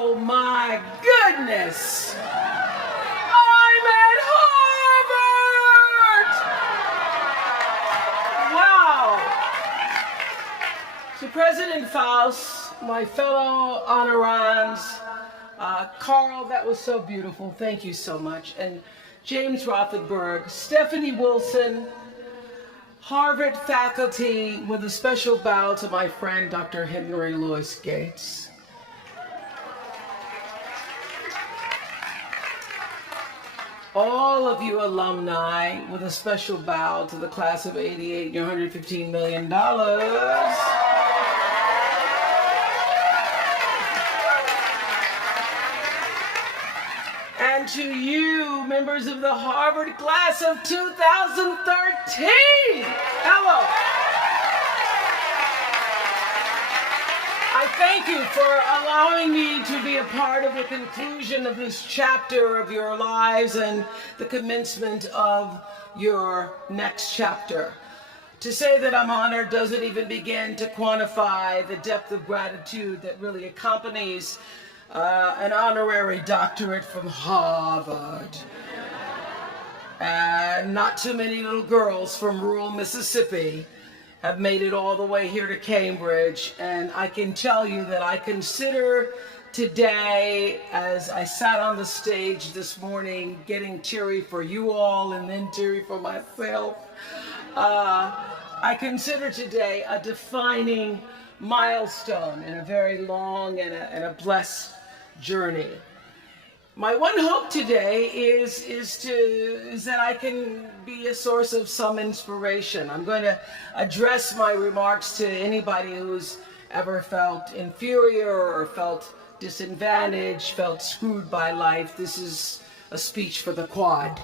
Oh my goodness! I'm at Harvard! Wow! To President Faust, my fellow honorands, Carl, that was so beautiful. Thank you so much. And James Rothenberg, Stephanie Wilson, Harvard faculty, with a special bow to my friend, Dr. Henry Louis Gates. All of you alumni, with a special bow to the class of '88 and your $115 million. And to you, members of the Harvard class of 2013. Hello. I thank you for allowing me to be a part of the conclusion of this chapter of your lives and the commencement of your next chapter. To say that I'm honored doesn't even begin to quantify the depth of gratitude that really accompanies an honorary doctorate from Harvard. Not too many little girls from rural Mississippi have made it all the way here to Cambridge, and I can tell you that I consider today, as I sat on the stage this morning getting teary for you all and then teary for myself, I consider today a defining milestone in a very long and a blessed journey. My one hope today is that I can be a source of some inspiration. I'm going to address my remarks to anybody who's ever felt inferior or felt disadvantaged, felt screwed by life. This is a speech for the quad.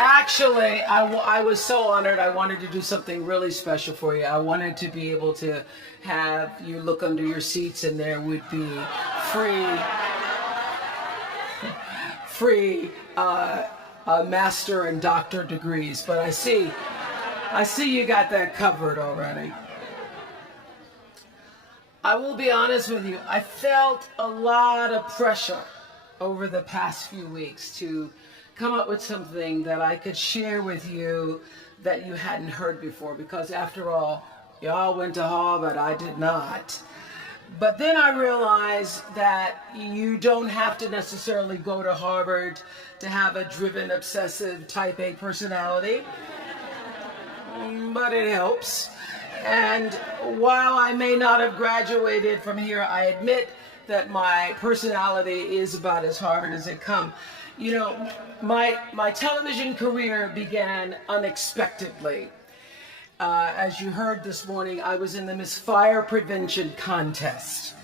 Actually, I was so honored. I wanted to do something really special for you. I wanted to be able to have you look under your seats and there would be free master and doctor degrees. But I see you got that covered already. I will be honest with you. I felt a lot of pressure over the past few weeks to come up with something that I could share with you that you hadn't heard before, because after all, y'all went to Harvard, I did not. But then I realized that you don't have to necessarily go to Harvard to have a driven, obsessive, type A personality, but it helps. And while I may not have graduated from here, I admit that my personality is about as Harvard as it comes. You know, my television career began unexpectedly. As you heard this morning, I was in the Miss Fire Prevention contest.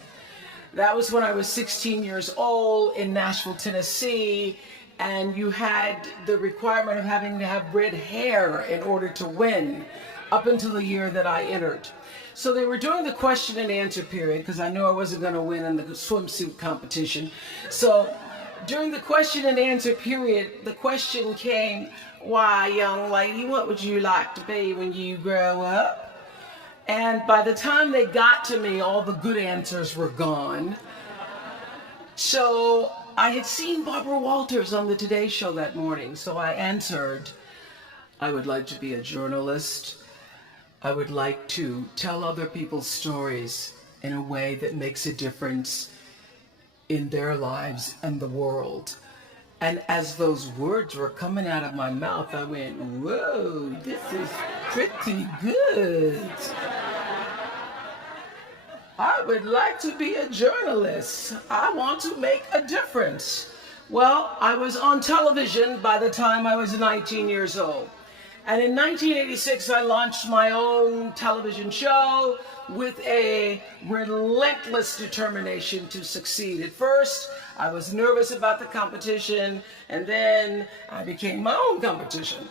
That was when I was 16 years old in Nashville, Tennessee, and you had the requirement of having to have red hair in order to win up until the year that I entered. So they were doing the question and answer period because I knew I wasn't going to win in the swimsuit competition. So during the question and answer period, the question came, "Why, young lady, what would you like to be when you grow up?" And by the time they got to me, all the good answers were gone. So I had seen Barbara Walters on the Today Show that morning, so I answered, "I would like to be a journalist. I would like to tell other people's stories in a way that makes a difference in their lives and the world." And as those words were coming out of my mouth, I went, "Whoa, this is pretty good. I would like to be a journalist. I want to make a difference." Well, I was on television by the time I was 19 years old. And in 1986, I launched my own television show with a relentless determination to succeed. At first, I was nervous about the competition, and then I became my own competition.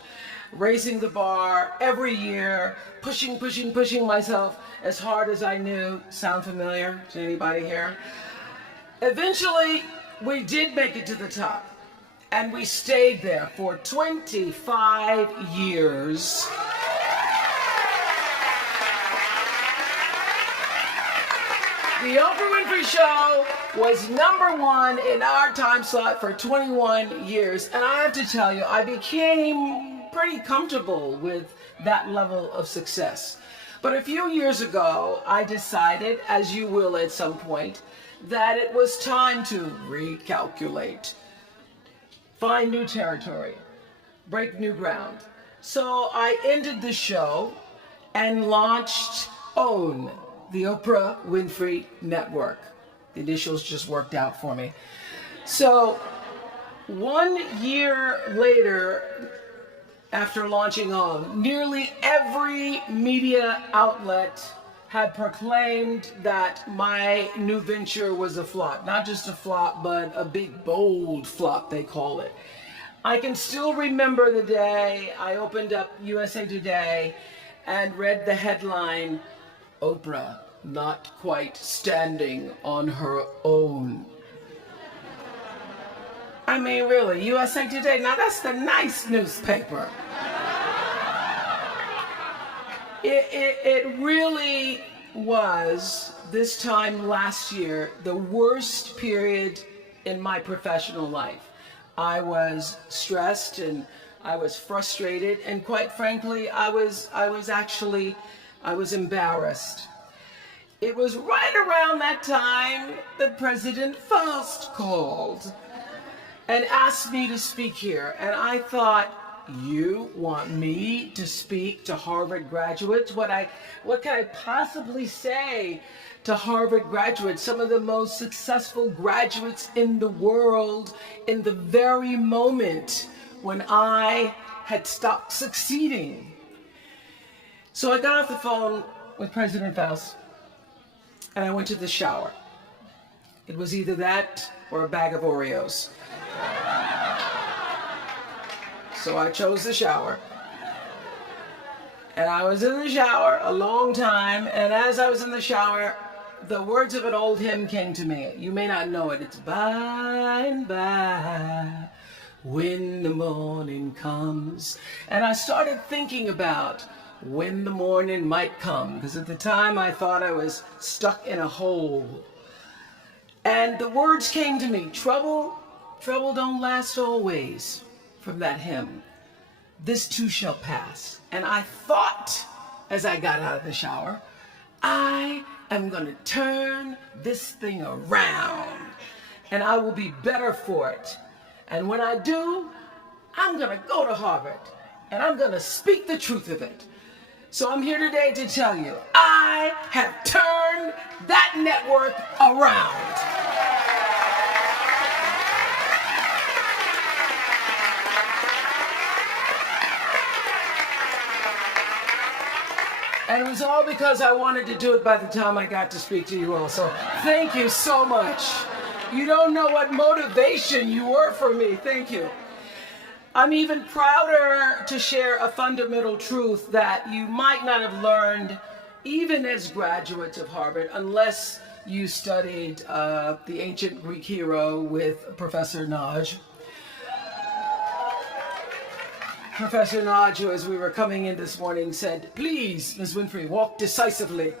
raising the bar every year, pushing myself as hard as I knew. Sound familiar to anybody here? Eventually, we did make it to the top, and we stayed there for 25 years. The Oprah Winfrey Show was #1 in our time slot for 21 years. And I have to tell you, I became pretty comfortable with that level of success. But a few years ago, I decided, as you will at some point, that it was time to recalculate, find new territory, break new ground. So I ended the show and launched OWN, the Oprah Winfrey Network. The initials just worked out for me. So 1 year later, after launching OWN, nearly every media outlet had proclaimed that my new venture was a flop. Not just a flop, but a big, bold flop, they call it. I can still remember the day I opened up USA Today and read the headline, "Oprah not quite standing on her own." I mean, really, USA Today, now that's the nice newspaper. It really was, this time last year, the worst period in my professional life. I was stressed and I was frustrated, and quite frankly, I was embarrassed. It was right around that time that President Faust called and asked me to speak here. And I thought, you want me to speak to Harvard graduates? What can I possibly say to Harvard graduates, some of the most successful graduates in the world, in the very moment when I had stopped succeeding? So I got off the phone with President Faust and I went to the shower. It was either that or a bag of Oreos. So I chose the shower. And I was in the shower a long time, and as I was in the shower, the words of an old hymn came to me. You may not know it. It's by and by, when the morning comes. And I started thinking about when the morning might come, because at the time I thought I was stuck in a hole. And the words came to me, trouble don't last always, from that hymn. This too shall pass. And I thought, as I got out of the shower, I am going to turn this thing around and I will be better for it. And when I do, I'm going to go to Harvard and I'm going to speak the truth of it. So I'm here today to tell you, I have turned that network around. And it was all because I wanted to do it by the time I got to speak to you all. So thank you so much. You don't know what motivation you were for me. Thank you. I'm even prouder to share a fundamental truth that you might not have learned even as graduates of Harvard unless you studied the ancient Greek hero with Professor Naj. Professor Naj, who, as we were coming in this morning, said, "Please, Ms. Winfrey, walk decisively."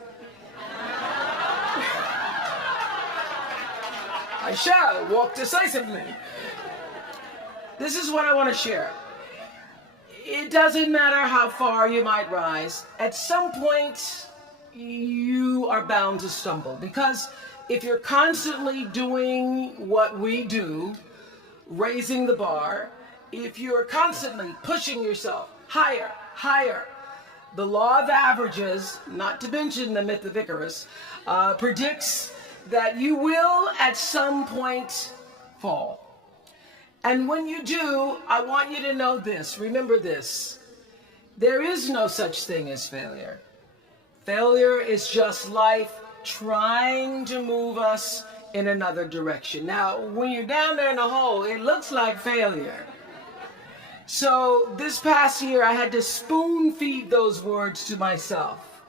I shall walk decisively. This is what I want to share. It doesn't matter how far you might rise. At some point, you are bound to stumble. Because if you're constantly doing what we do, raising the bar, if you're constantly pushing yourself higher, the law of averages, not to mention the myth of Icarus, predicts that you will at some point fall. And when you do, I want you to know this, remember this, there is no such thing as failure. Failure is just life trying to move us in another direction. Now, when you're down there in a hole, it looks like failure. So this past year, I had to spoon feed those words to myself.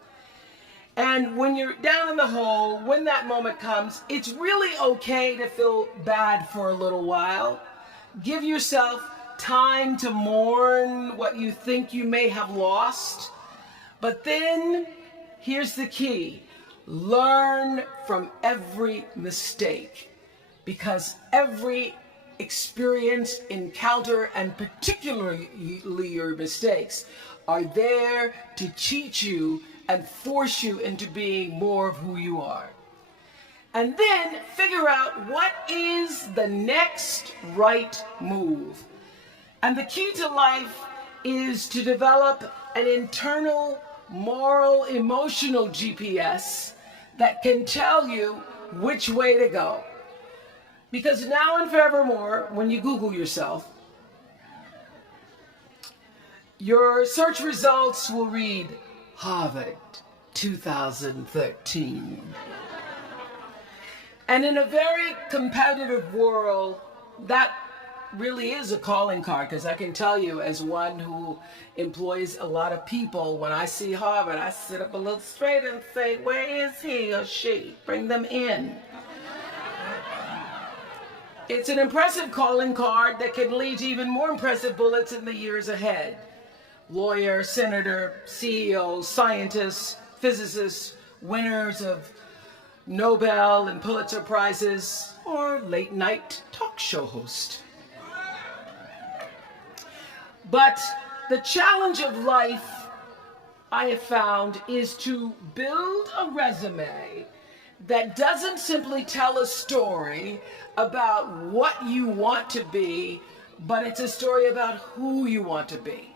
And when you're down in the hole, when that moment comes, it's really okay to feel bad for a little while. Give yourself time to mourn what you think you may have lost. But then, here's the key. Learn from every mistake, because every experience, encounter, and particularly your mistakes are there to teach you and force you into being more of who you are. And then figure out what is the next right move. And the key to life is to develop an internal, moral, emotional GPS that can tell you which way to go. Because now and forevermore, when you Google yourself, your search results will read Harvard 2013. And in a very competitive world, that really is a calling card, because I can tell you, as one who employs a lot of people, when I see Harvard, I sit up a little straight and say, where is he or she? Bring them in. It's an impressive calling card that can lead to even more impressive bullets in the years ahead. Lawyer, senator, CEO, scientists, physicists, winners of Nobel and Pulitzer Prizes, or late night talk show host. But the challenge of life, I have found, is to build a resume that doesn't simply tell a story about what you want to be, but it's a story about who you want to be.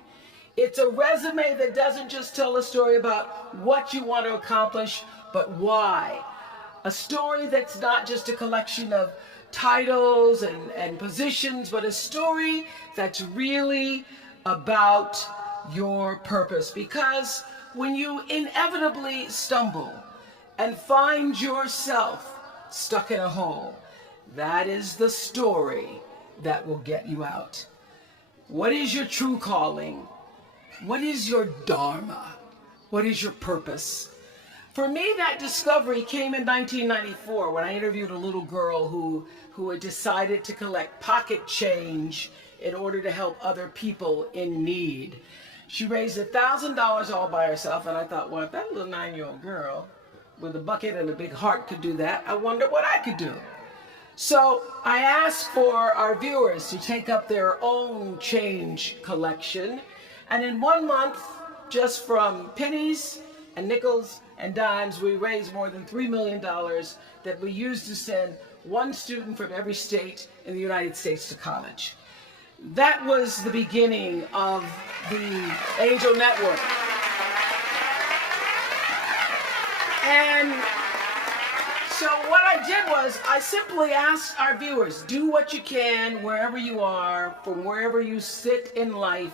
It's a resume that doesn't just tell a story about what you want to accomplish, but why. A story that's not just a collection of titles and positions, but a story that's really about your purpose. Because when you inevitably stumble and find yourself stuck in a hole, that is the story that will get you out. What is your true calling? What is your dharma? What is your purpose? For me, that discovery came in 1994 when I interviewed a little girl who had decided to collect pocket change in order to help other people in need. She raised $1,000 all by herself, and I thought, well, if that little 9-year-old girl with a bucket and a big heart could do that, I wonder what I could do. So I asked for our viewers to take up their own change collection, and in 1 month, just from pennies and nickels and dimes, we raised more than $3 million that we used to send one student from every state in the United States to college. That was the beginning of the Angel Network. And so what I did was I simply asked our viewers, do what you can wherever you are, from wherever you sit in life.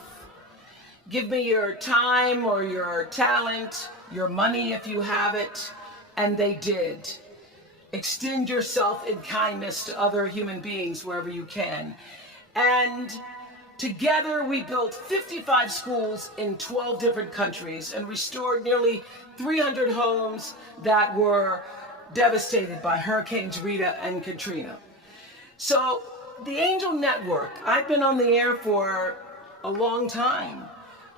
Give me your time or your talent, your money if you have it, and they did. Extend yourself in kindness to other human beings wherever you can. And together we built 55 schools in 12 different countries and restored nearly 300 homes that were devastated by Hurricanes Rita and Katrina. So the Angel Network, I've been on the air for a long time,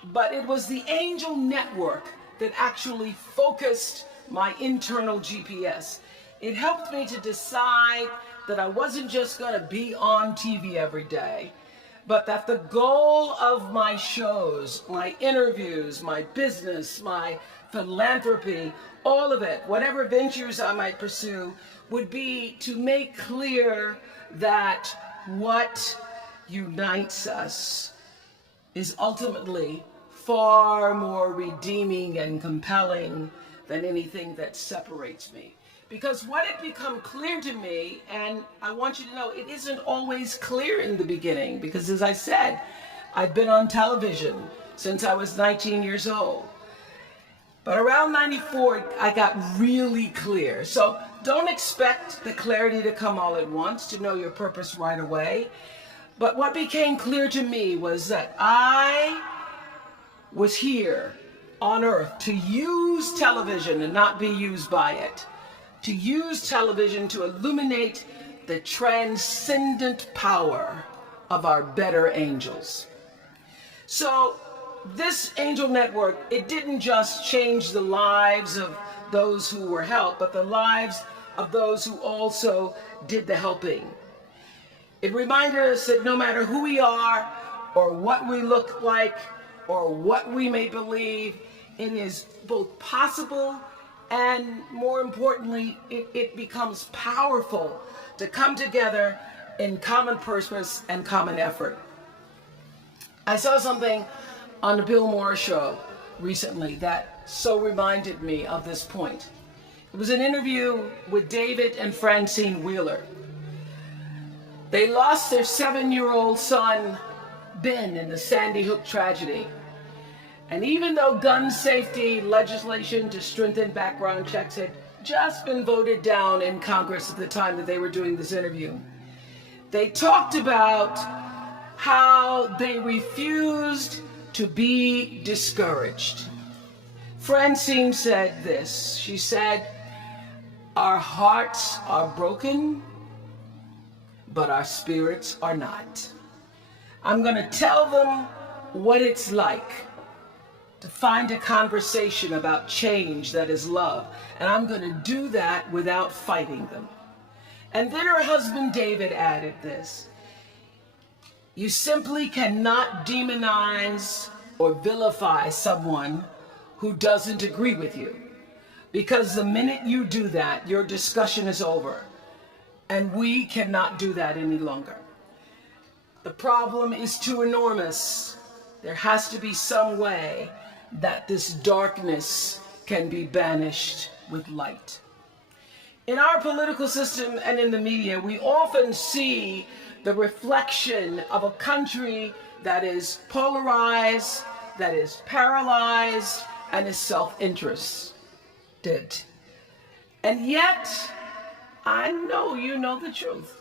but it was the Angel Network that actually focused my internal GPS. It helped me to decide that I wasn't just going to be on TV every day, but that the goal of my shows, my interviews, my business, my philanthropy, all of it, whatever ventures I might pursue, would be to make clear that what unites us is ultimately far more redeeming and compelling than anything that separates me. Because what had become clear to me, and I want you to know, it isn't always clear in the beginning, because as I said, I've been on television since I was 19 years old. But around 94, I got really clear. So don't expect the clarity to come all at once, to know your purpose right away. But what became clear to me was that I was here on earth to use television and not be used by it. To use television to illuminate the transcendent power of our better angels. So this angel network, it didn't just change the lives of those who were helped, but the lives of those who also did the helping. It reminded us that no matter who we are, or what we look like, or what we may believe, it is both possible and, more importantly, it becomes powerful to come together in common purpose and common effort. I saw something on the Bill Maher show recently that so reminded me of this point. It was an interview with David and Francine Wheeler. They lost their 7-year-old son, Ben, in the Sandy Hook tragedy. And even though gun safety legislation to strengthen background checks had just been voted down in Congress at the time that they were doing this interview, they talked about how they refused to be discouraged. Francine said this. She said, "Our hearts are broken, but our spirits are not." I'm going to tell them what it's like to find a conversation about change that is love. And I'm going to do that without fighting them. And then her husband David added this: "You simply cannot demonize or vilify someone who doesn't agree with you, because the minute you do that, your discussion is over. And we cannot do that any longer. The problem is too enormous. There has to be some way that this darkness can be banished with light." In our political system and in the media, we often see the reflection of a country that is polarized, that is paralyzed, and is self-interested. And yet, I know you know the truth.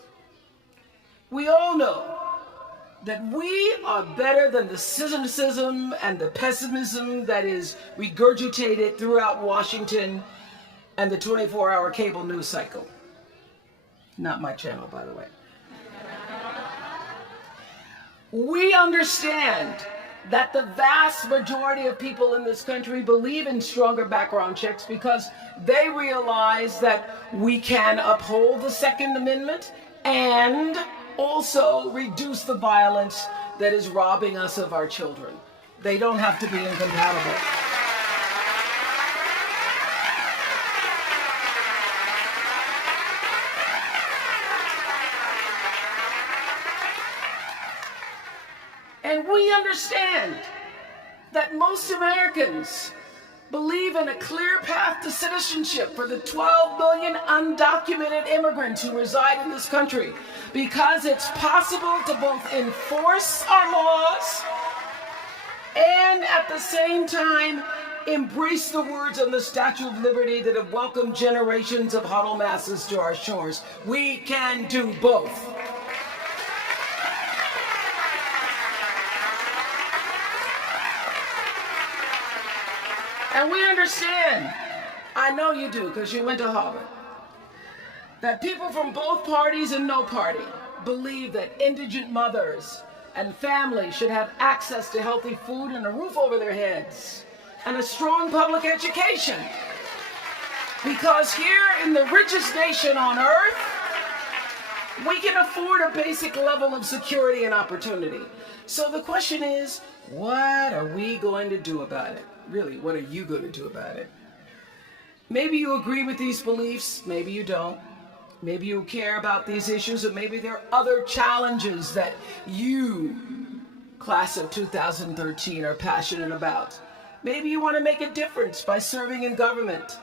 We all know that we are better than the cynicism and the pessimism that is regurgitated throughout Washington and the 24-hour cable news cycle. Not my channel, by the way. We understand that the vast majority of people in this country believe in stronger background checks because they realize that we can uphold the Second Amendment and also reduce the violence that is robbing us of our children. They don't have to be incompatible. And we understand that most Americans believe in a clear path to citizenship for the 12 million undocumented immigrants who reside in this country, because it's possible to both enforce our laws and at the same time embrace the words on the Statue of Liberty that have welcomed generations of huddled masses to our shores. We can do both. And we understand, I know you do because you went to Harvard, that people from both parties and no party believe that indigent mothers and families should have access to healthy food and a roof over their heads and a strong public education. Because here in the richest nation on earth, we can afford a basic level of security and opportunity. So the question is, what are we going to do about it? Really, what are you going to do about it? Maybe you agree with these beliefs, maybe you don't. Maybe you care about these issues, or maybe there are other challenges that you, class of 2013, are passionate about. Maybe you want to make a difference by serving in government.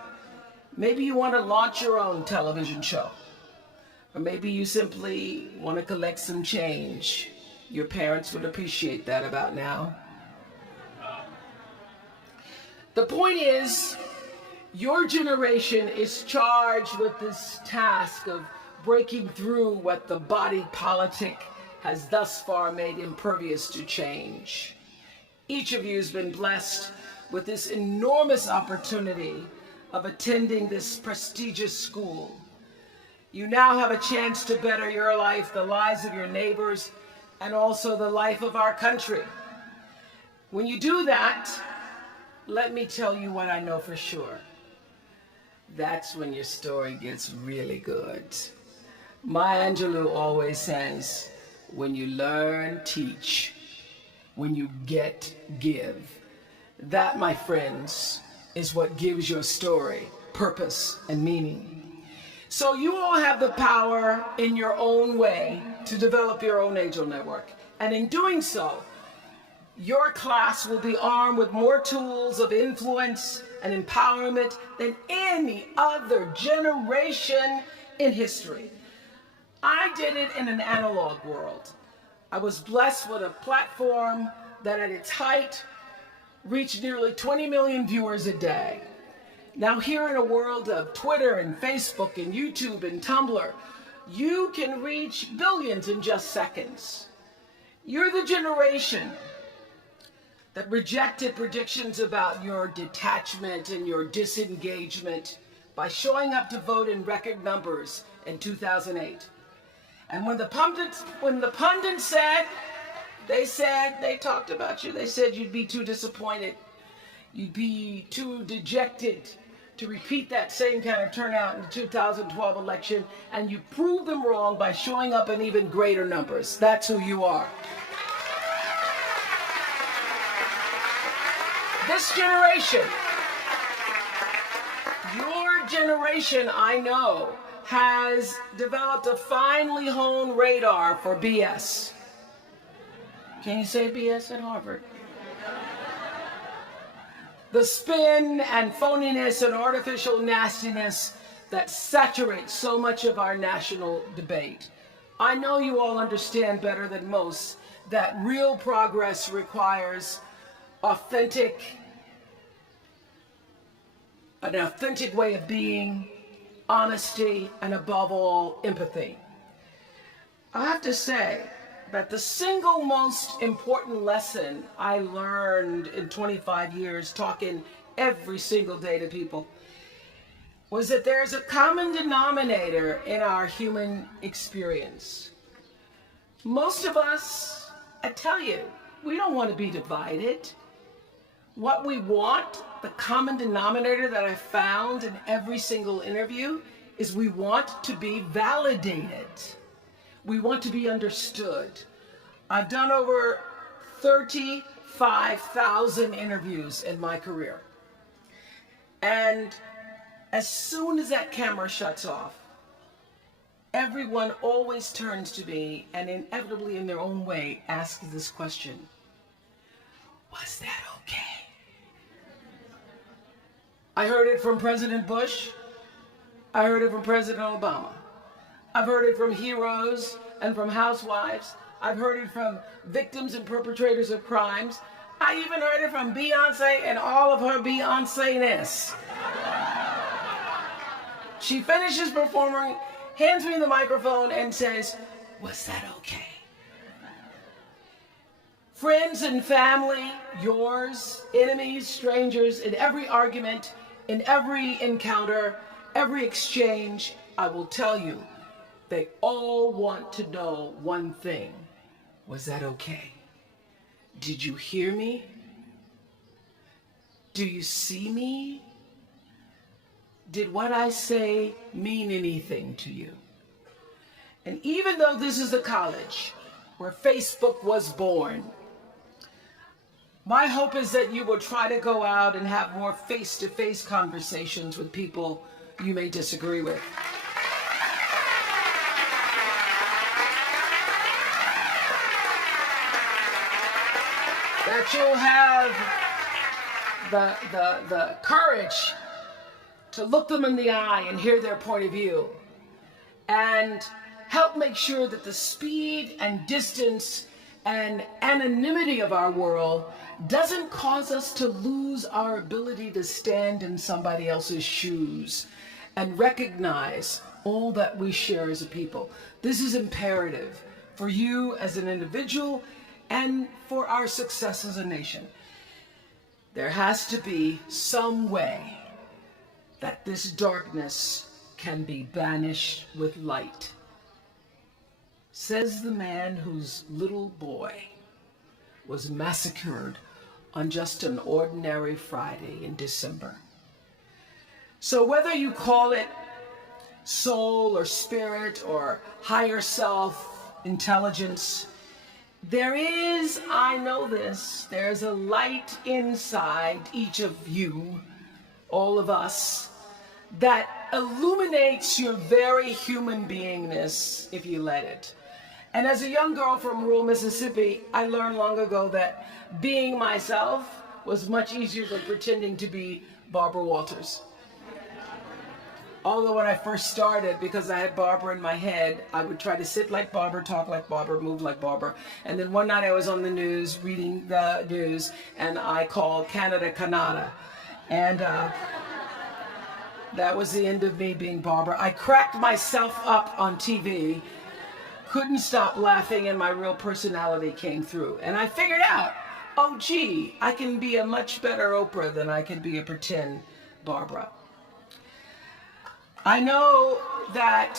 Maybe you want to launch your own television show. Or maybe you simply want to collect some change. Your parents would appreciate that about now. The point is, your generation is charged with this task of breaking through what the body politic has thus far made impervious to change. Each of you has been blessed with this enormous opportunity of attending this prestigious school. You now have a chance to better your life, the lives of your neighbors, and also the life of our country. When you do that, let me tell you what I know for sure. That's when your story gets really good. Maya Angelou always says, when you learn, teach. When you get, give. That, my friends, is what gives your story purpose and meaning. So you all have the power in your own way to develop your own angel network. And in doing so, your class will be armed with more tools of influence and empowerment than any other generation in history. I did it in an analog world. I was blessed with a platform that at its height reached nearly 20 million viewers a day. Now here in a world of Twitter and Facebook and YouTube and Tumblr, you can reach billions in just seconds. You're the generation that rejected predictions about your detachment and your disengagement by showing up to vote in record numbers in 2008. And when the pundits said, they talked about you, they said you'd be too disappointed, you'd be too dejected to repeat that same kind of turnout in the 2012 election, and you proved them wrong by showing up in even greater numbers. That's who you are. This generation, your generation, I know, has developed a finely honed radar for BS. Can you say BS at Harvard? The spin and phoniness and artificial nastiness that saturates so much of our national debate. I know you all understand better than most that real progress requires an authentic way of being, honesty, and above all, empathy. I have to say that the single most important lesson I learned in 25 years talking every single day to people was that there's a common denominator in our human experience. Most of us, I tell you, we don't want to be divided. What we want, the common denominator that I found in every single interview, is we want to be validated. We want to be understood. I've done over 35,000 interviews in my career. And as soon as that camera shuts off, everyone always turns to me and inevitably in their own way asks this question: was that okay? I heard it from President Bush. I heard it from President Obama. I've heard it from heroes and from housewives. I've heard it from victims and perpetrators of crimes. I even heard it from Beyonce and all of her Beyonce-ness. She finishes performing, hands me the microphone and says, was that okay? Friends and family, yours, enemies, strangers, in every argument, in every encounter, every exchange, I will tell you, they all want to know one thing. Was that okay? Did you hear me? Do you see me? Did what I say mean anything to you? And even though this is a college where Facebook was born, my hope is that you will try to go out and have more face-to-face conversations with people you may disagree with. That you'll have the courage to look them in the eye and hear their point of view, and help make sure that the speed and distance and anonymity of our world doesn't cause us to lose our ability to stand in somebody else's shoes and recognize all that we share as a people. This is imperative for you as an individual and for our success as a nation. There has to be some way that this darkness can be banished with light, says the man whose little boy was massacred on just an ordinary Friday in December. So whether you call it soul or spirit or higher self, intelligence, there is, I know this, there's a light inside each of you, all of us, that illuminates your very human beingness if you let it. And as a young girl from rural Mississippi, I learned long ago that being myself was much easier than pretending to be Barbara Walters. Although when I first started, because I had Barbara in my head, I would try to sit like Barbara, talk like Barbara, move like Barbara. And then one night I was on the news, reading the news, and I called Canada Canada. And that was the end of me being Barbara. I cracked myself up on TV, couldn't stop laughing, and my real personality came through. And I figured out, oh gee, I can be a much better Oprah than I can be a pretend Barbara. I know that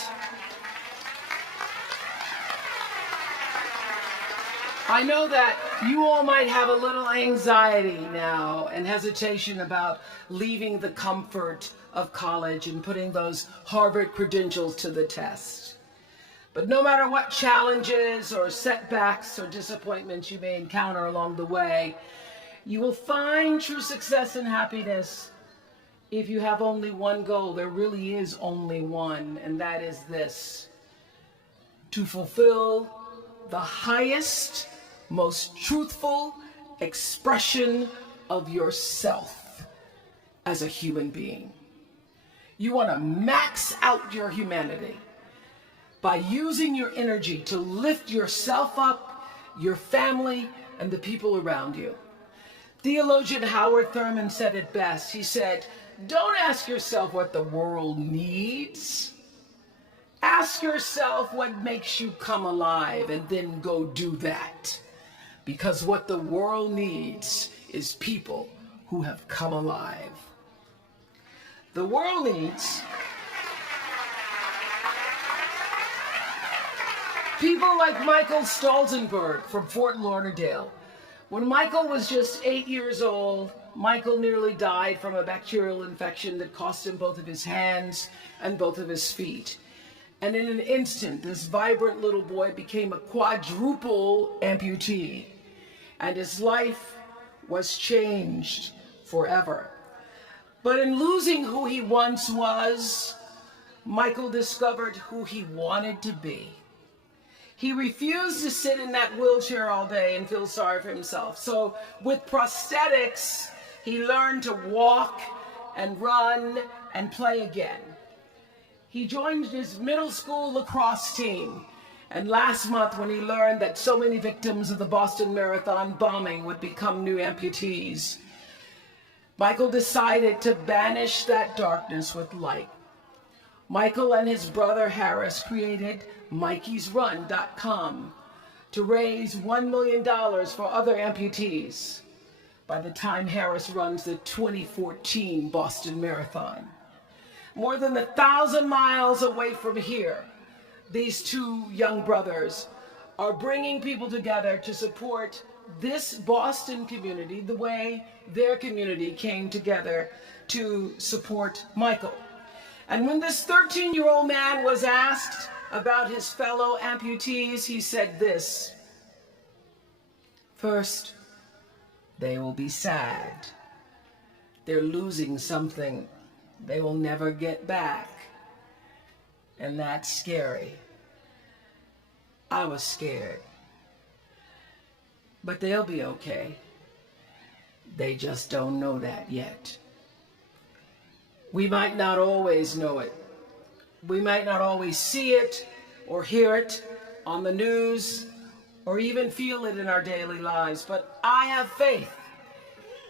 you all might have a little anxiety now and hesitation about leaving the comfort of college and putting those Harvard credentials to the test. But no matter what challenges or setbacks or disappointments you may encounter along the way, you will find true success and happiness if you have only one goal. There really is only one, and that is this: to fulfill the highest, most truthful expression of yourself as a human being. You want to max out your humanity by using your energy to lift yourself up, your family, and the people around you. Theologian Howard Thurman said it best. He said, "Don't ask yourself what the world needs. Ask yourself what makes you come alive, and then go do that. Because what the world needs is people who have come alive." The world needs people like Michael Stolzenberg from Fort Lauderdale. When Michael was just 8 years old, Michael nearly died from a bacterial infection that cost him both of his hands and both of his feet. And in an instant, this vibrant little boy became a quadruple amputee, and his life was changed forever. But in losing who he once was, Michael discovered who he wanted to be. He refused to sit in that wheelchair all day and feel sorry for himself. So with prosthetics, he learned to walk and run and play again. He joined his middle school lacrosse team. And last month, when he learned that so many victims of the Boston Marathon bombing would become new amputees, Michael decided to banish that darkness with light. Michael and his brother Harris created MikeysRun.com to raise $1 million for other amputees by the time Harris runs the 2014 Boston Marathon. More than 1,000 miles away from here, these two young brothers are bringing people together to support this Boston community the way their community came together to support Michael. And when this 13-year-old man was asked about his fellow amputees, he said this: "First, they will be sad. They're losing something they will never get back. And that's scary. I was scared. But they'll be okay. They just don't know that yet." We might not always know it. We might not always see it or hear it on the news or even feel it in our daily lives. But I have faith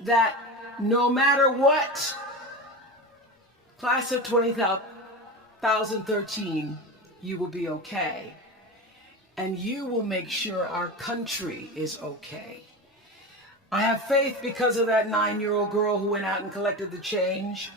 that no matter what, class of 2013, you will be okay. and you will make sure our country is okay. I have faith because of that 9-year-old girl who went out and collected the change.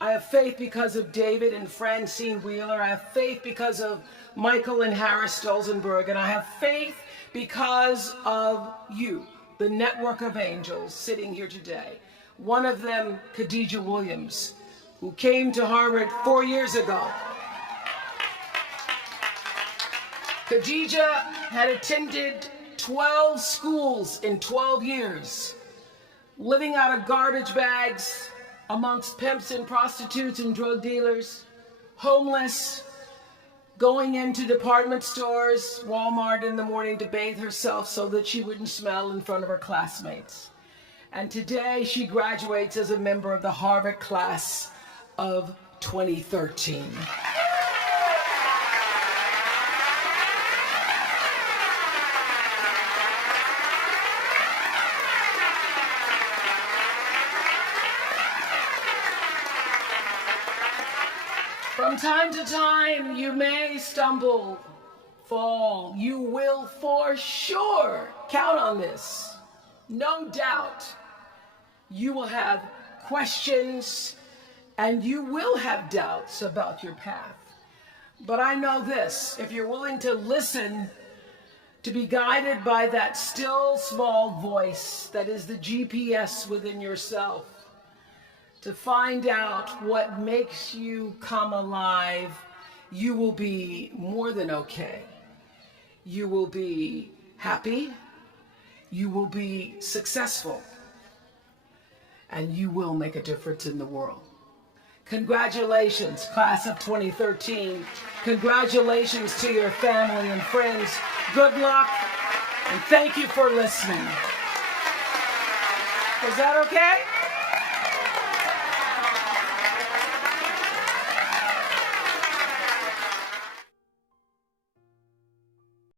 I have faith because of David and Francine Wheeler. I have faith because of Michael and Harris Stolzenberg. And I have faith because of you, the network of angels sitting here today. One of them, Khadijah Williams, who came to Harvard 4 years ago. Khadijah had attended 12 schools in 12 years, living out of garbage bags amongst pimps and prostitutes and drug dealers, homeless, going into department stores, Walmart in the morning to bathe herself so that she wouldn't smell in front of her classmates. And today she graduates as a member of the Harvard class of 2013. From time to time, you may stumble, fall. You will for sure count on this. No doubt you will have questions and you will have doubts about your path. But I know this, if you're willing to listen, to be guided by that still small voice that is the GPS within yourself, to find out what makes you come alive, you will be more than okay. You will be happy, you will be successful, and you will make a difference in the world. Congratulations, class of 2013. Congratulations to your family and friends. Good luck, and thank you for listening. Was that okay?